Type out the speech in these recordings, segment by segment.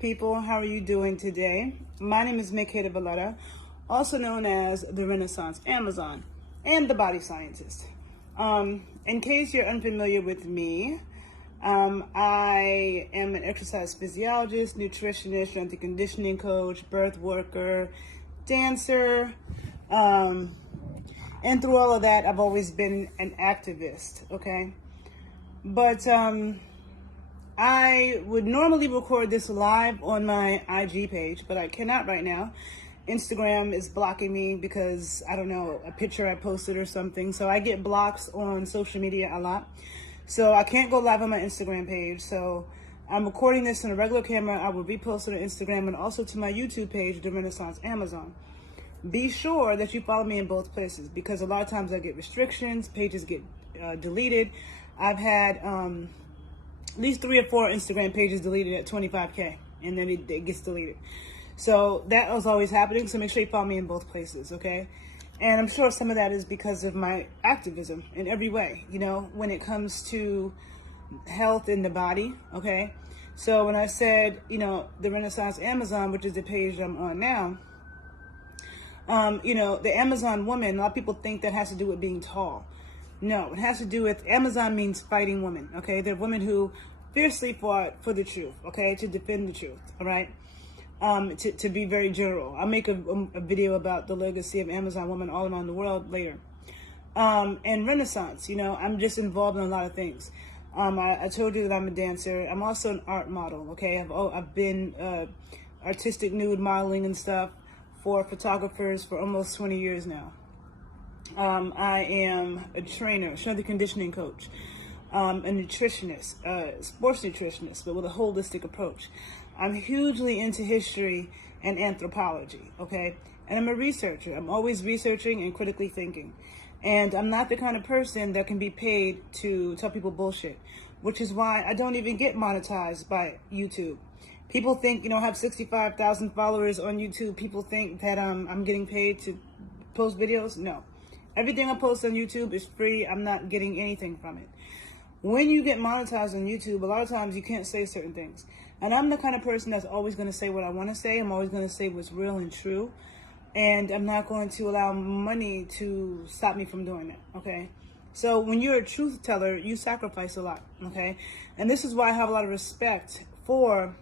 people, how are you doing today? My name is Pt1, also known as the Renaissance Amazon and the Body Scientist. In case you're unfamiliar with me, I am an exercise physiologist, nutritionist, strength and conditioning coach, birth worker, dancer, and through all of that, I've always been an activist, okay? But I would normally record this live on my IG page, but I cannot right now. Instagram is blocking me because, I don't know, a picture I posted or something. So I get blocks on social media a lot. So I can't go live on my Instagram page. So I'm recording this on a regular camera. I will repost it on Instagram and also to my YouTube page, The Renaissance Amazon. Be sure that you follow me in both places because a lot of times I get restrictions, pages get deleted. I've had at least 3 or 4 Instagram pages deleted at 25K, and then it gets deleted. So that was always happening, so make sure you follow me in both places, okay? And I'm sure some of that is because of my activism in every way, you know, when it comes to health in the body, okay? So when I said, you know, the Renaissance Amazon, which is the page I'm on now, you know, the Amazon woman, a lot of people think that has to do with being tall. No, it has to do with, Amazon means fighting women, okay? They're women who fiercely fought for the truth, okay? To defend the truth, all right? To be very general. I'll make a video about the legacy of Amazon women all around the world later. And Renaissance, you know, I'm just involved in a lot of things. I told you that I'm a dancer. I'm also an art model, okay? I've been artistic nude modeling and stuff for photographers for almost 20 years now. I am a trainer, strength and conditioning coach, a nutritionist, sports nutritionist, but with a holistic approach. I'm hugely into history and anthropology, okay? And I'm a researcher. I'm always researching and critically thinking. And I'm not the kind of person that can be paid to tell people bullshit, which is why I don't even get monetized by YouTube. People think, you know, I have 65,000 followers on YouTube. People think that I'm getting paid to post videos. No. Everything I post on YouTube is free. I'm not getting anything from it. When you get monetized on YouTube, a lot of times you can't say certain things. And I'm the kind of person that's always going to say what I want to say. I'm always going to say what's real and true. And I'm not going to allow money to stop me from doing that, okay? So when you're a truth teller, you sacrifice a lot, okay? And this is why I have a lot of respect for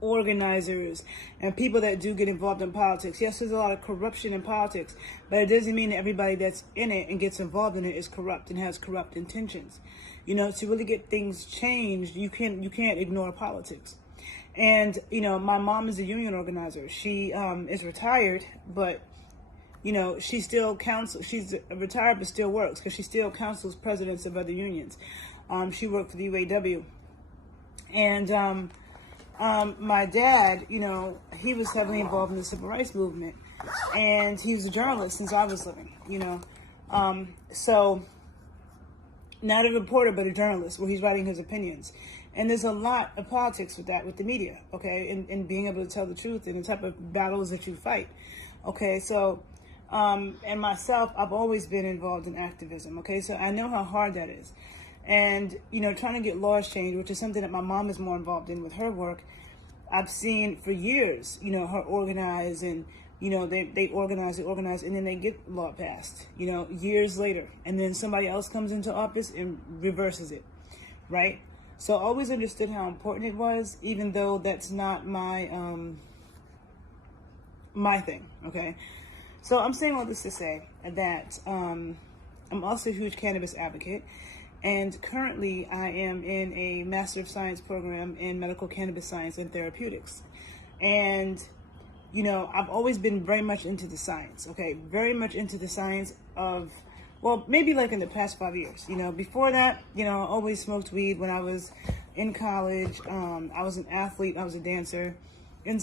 organizers and people that do get involved in politics. Yes, there's a lot of corruption in politics, but it doesn't mean that everybody that's in it and gets involved in it is corrupt and has corrupt intentions. You know, to really get things changed, you can't ignore politics. And you know, my mom is a union organizer. She is retired, but you know, she still counsels. She's retired but still works because she still counsels presidents of other unions. She worked for the UAW, and my dad, you know, he was heavily involved in the civil rights movement, and he was a journalist since I was living, you know. So not a reporter, but a journalist where he's writing his opinions. And there's a lot of politics with that, with the media, okay, and being able to tell the truth and the type of battles that you fight, okay. So, and myself, I've always been involved in activism, okay, so I know how hard that is. And, you know, trying to get laws changed, which is something that my mom is more involved in with her work, I've seen for years, you know, her organize and, you know, they organize, and then they get law passed, you know, years later. And then somebody else comes into office and reverses it, right? So I always understood how important it was, even though that's not my, my thing, okay? So I'm saying all this to say that I'm also a huge cannabis advocate. And currently, I am in a Master of Science program in medical cannabis science and therapeutics. And, you know, I've always been very much into the science, okay? Very much into the science of, well, maybe like in the past 5 years. You know, before that, you know, I always smoked weed when I was in college. I was an athlete. I was a dancer. And